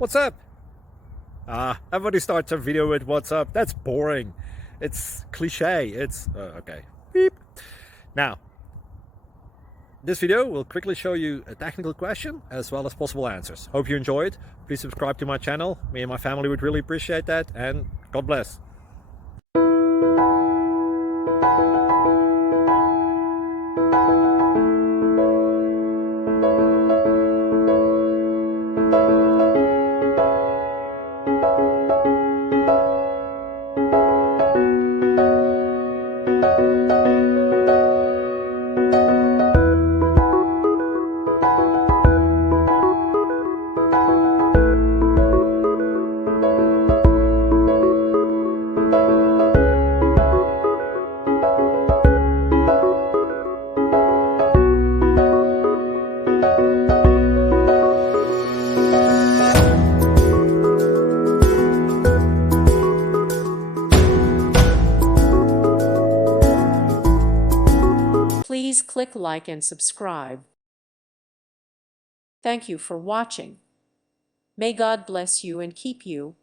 What's up? Everybody starts a video with what's up. That's boring. It's cliche. It's okay. Beep. Now, this video will quickly show you a technical question as well as possible answers. Hope you enjoy it. Please subscribe to my channel. Me and my family would really appreciate that, and God bless. Please click like and subscribe. Thank you for watching. May God bless you and keep you.